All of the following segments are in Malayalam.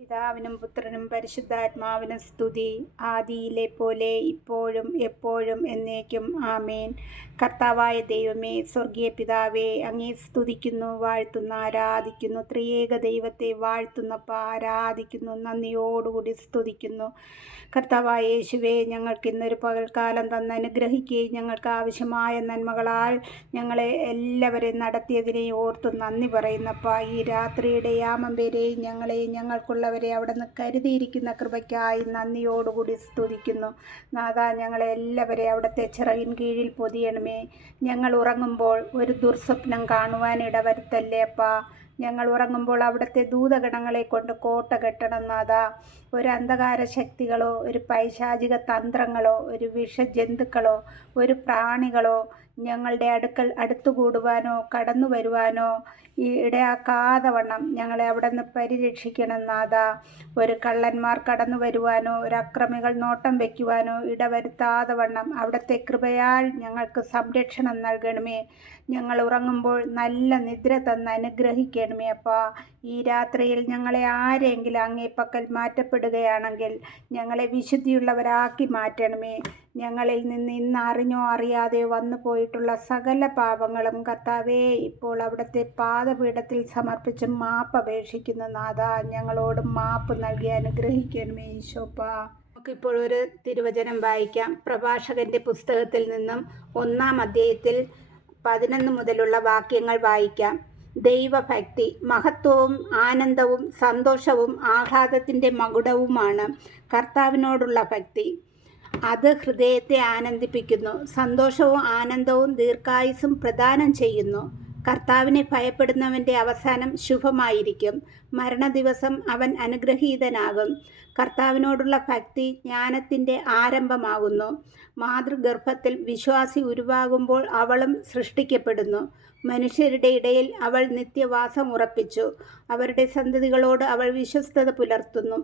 പിതാവിനും പുത്രനും പരിശുദ്ധാത്മാവിനും സ്തുതി, ആദിയിലെ പോലെ ഇപ്പോഴും എപ്പോഴും എന്നേക്കും ആമേൻ. കർത്താവായ ദൈവമേ, സ്വർഗീയ പിതാവേ, അങ്ങേ സ്തുതിക്കുന്നു, വാഴ്ത്തുന്നു, ആരാധിക്കുന്നു. ത്രിയേക ദൈവത്തെ വാഴ്ത്തുന്നപ്പോൾ ആരാധിക്കുന്നു, നന്ദിയോടുകൂടി സ്തുതിക്കുന്നു. കർത്താവായ യേശുവേ, ഞങ്ങൾക്ക് ഇന്നൊരു പകൽക്കാലം തന്ന് അനുഗ്രഹിക്കുകയും ഞങ്ങൾക്ക് ആവശ്യമായ നന്മകളാൽ ഞങ്ങളെ എല്ലാവരെയും നടത്തിയതിനെ ഓർത്ത് നന്ദി പറയുന്നപ്പോൾ ഈ രാത്രിയുടെ യാമം വരെയും ഞങ്ങൾക്കുള്ളവരെ അവിടെ നിന്ന് കരുതിയിരിക്കുന്ന കൃപയ്ക്കായി നന്ദിയോടുകൂടി സ്തുതിക്കുന്നു. നാഥാ, ഞങ്ങളെ എല്ലാവരെയും അവിടുത്തെ ചിറകിൻ കീഴിൽ പൊതിയണമേ. ഞങ്ങൾ ഉറങ്ങുമ്പോൾ ഒരു ദുർസ്വപ്നം കാണുവാൻ ഇടവരുത്തല്ലേ അപ്പാ. ഞങ്ങൾ ഉറങ്ങുമ്പോൾ അവിടുത്തെ ദൂതഗണങ്ങളെ കൊണ്ട് കോട്ട കെട്ടണം നാഥാ. ഒരു അന്ധകാര ശക്തികളോ ഒരു പൈശാചിക തന്ത്രങ്ങളോ ഒരു വിഷജന്തുക്കളോ ഒരു പ്രാണികളോ ഞങ്ങളുടെ അടുത്തുകൂടുവാനോ കടന്നു വരുവാനോ ഇടയാക്കാതെ വണ്ണം ഞങ്ങളെ അവിടെ നിന്ന് പരിരക്ഷിക്കണം നാഥാ. ഒരു കള്ളന്മാർ കടന്നു വരുവാനോ ഒരു അക്രമികൾ നോട്ടം വയ്ക്കുവാനോ ഇടവരുത്താതെ വണ്ണം അവിടുത്തെ കൃപയാൽ ഞങ്ങൾക്ക് സംരക്ഷണം നൽകണമേ. ഞങ്ങൾ ഉറങ്ങുമ്പോൾ നല്ല നിദ്ര തന്ന് അനുഗ്രഹിക്കണമേ അപ്പാ. ഈ രാത്രിയിൽ ഞങ്ങളെ ആരെങ്കിലും അങ്ങേപ്പക്കൽ മാറ്റപ്പെടുകയാണെങ്കിൽ ഞങ്ങളെ വിശുദ്ധിയുള്ളവരാക്കി മാറ്റണമേ. ഞങ്ങളിൽ നിന്ന് ഇന്ന് അറിഞ്ഞോ അറിയാതെയോ വന്നു പോയിട്ടുള്ള സകല പാപങ്ങളും കർത്താവേ ഇപ്പോൾ അവിടുത്തെ പാദപീഠത്തിൽ സമർപ്പിച്ച് മാപ്പ് അപേക്ഷിക്കുന്ന നാഥാ. ഞങ്ങളോട് മാപ്പ് നൽകി അനുഗ്രഹിക്കണമേ ഈശോപ്പാ. നമുക്കിപ്പോൾ ഒരു തിരുവചനം വായിക്കാം. പ്രഭാഷകന്റെ പുസ്തകത്തിൽ നിന്നും 1-ാം അധ്യായത്തിൽ 11 മുതലുള്ള വാക്യങ്ങൾ വായിക്കാം. ദൈവഭക്തി മഹത്വവും ആനന്ദവും സന്തോഷവും ആഹ്ലാദത്തിൻ്റെ മകുടവുമാണ്. കർത്താവിനോടുള്ള ഭക്തി അത് ഹൃദയത്തെ ആനന്ദിപ്പിക്കുന്നു. സന്തോഷവും ആനന്ദവും ദീർഘായുസ്സും പ്രദാനം ചെയ്യുന്നു. കർത്താവിനെ ഭയപ്പെടുന്നവൻ്റെ അവസാനം ശുഭമായിരിക്കും. മരണദിവസം അവൻ അനുഗ്രഹീതനാകും. കർത്താവിനോടുള്ള ഭക്തി ജ്ഞാനത്തിൻ്റെ ആരംഭമാകുന്നു. മാതൃഗർഭത്തിൽ വിശ്വാസി ഉരുവാകുമ്പോൾ അവളും സൃഷ്ടിക്കപ്പെടുന്നു. മനുഷ്യരുടെ ഇടയിൽ അവൾ നിത്യവാസം ഉറപ്പിച്ചു. അവരുടെ സന്തതികളോട് അവൾ വിശ്വസ്തത പുലർത്തുന്നു.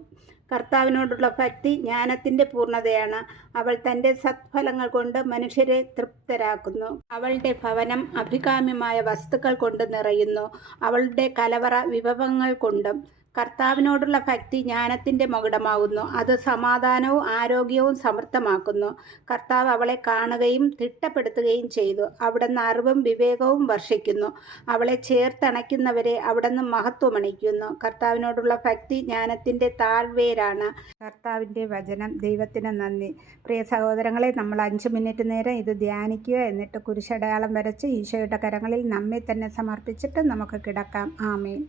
കർത്താവിനോടുള്ള ഭക്തി ജ്ഞാനത്തിൻ്റെ പൂർണ്ണതയാണ്. അവൾ തൻ്റെ സത്ഫലങ്ങൾ കൊണ്ട് മനുഷ്യരെ തൃപ്തരാക്കുന്നു. അവളുടെ ഭവനം അഭികാമ്യമായ വസ്തുക്കൾ കൊണ്ട് നിറയുന്നു. അവളുടെ കലവറ വിഭവങ്ങൾ കൊണ്ടും. കർത്താവിനോടുള്ള ഭക്തി ജ്ഞാനത്തിൻ്റെ മകുടമാകുന്നു. അത് സമാധാനവും ആരോഗ്യവും സമൃദ്ധമാക്കുന്നു. കർത്താവ് അവളെ കാണുകയും തിട്ടപ്പെടുത്തുകയും ചെയ്തു. അവിടുന്ന് അറിവും വിവേകവും വർഷിക്കുന്നു. അവളെ ചേർത്തണയ്ക്കുന്നവരെ അവിടുന്ന് മഹത്വമണിക്കുന്നു. കർത്താവിനോടുള്ള ഭക്തി ജ്ഞാനത്തിൻ്റെ താഴ്വേരാണ്. കർത്താവിൻ്റെ വചനം. ദൈവത്തിന് നന്ദി. പ്രിയ സഹോദരങ്ങളെ, നമ്മൾ 5 മിനിറ്റ് നേരം ഇത് ധ്യാനിക്കുക. എന്നിട്ട് കുരിശടയാളം വരച്ച് ഈശോയുടെ കരങ്ങളിൽ നമ്മെ തന്നെ സമർപ്പിച്ചിട്ട് നമുക്ക് കിടക്കാം. ആമേൻ.